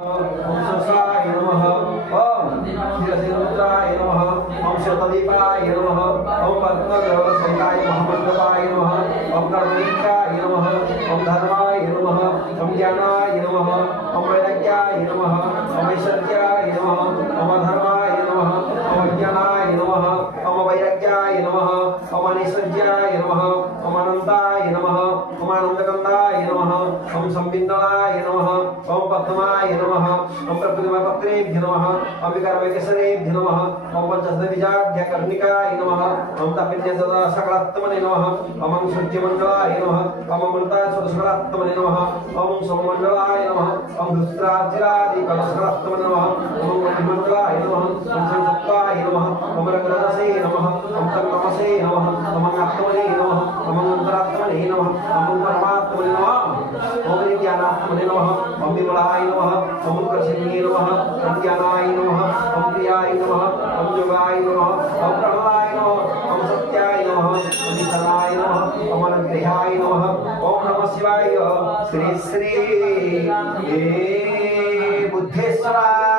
ओम सुसाय नमः ओम श्रीरुद्राय नमः ओम शतदीपाय नमः ओम पद्मसहिताय महामंडलाय नमः ओम कर्णिकाय नमः ओम धर्माय नमः ओम ज्ञानाय नमः ओम वैराग्याय नमः ओम ऐश्वर्याय नमः ओम धर्माय नमः ओम ज्ञानाय नमः ओम वैराग्याय नमः ओम ऐश्वर्याय नमः ओम अनंताय नमः ओम आनंदकंदाय नमः ओम संबिंदनाय नमः ओम पद्माय नमः ओम प्रकृतिमपत्रेभ्यो नमः ओम विकर्मकेसरेभ्यो नमः ओम पंचसदविजाढ्य कर्णिकाय नमः ओम तपिन्यसदा सकलात्मने नमः ओम सूर्यमंडलाय नमः ओम अमृतासुरसकलात्मने नमः ओम सोममंडलाय नमः ओम दुस्त्राजिरादि कलसकलात्मने नमः ओम मणिमंडलाय नमः ओम संसप्ताय नमः ओम रघुरसे नमः ओम तन्नमसे नमः ओम आत्मने नमः ओम अनंतरात्मने नमः ओम परमात्मने नमः ओम ज्ञानात्मने नमः ओम विमलाय नमः ओम उत्कर्षिणे नमः ओम ज्ञानाय नमः ओम प्रियाय नमः ओम योगाय नमः ओम प्रणवाय नमः ओम सत्याय नमः ओम विशलाय नमः ओम अनुग्रहाय नमः ओम नमः शिवाय श्री श्री बुद्धेश्वराय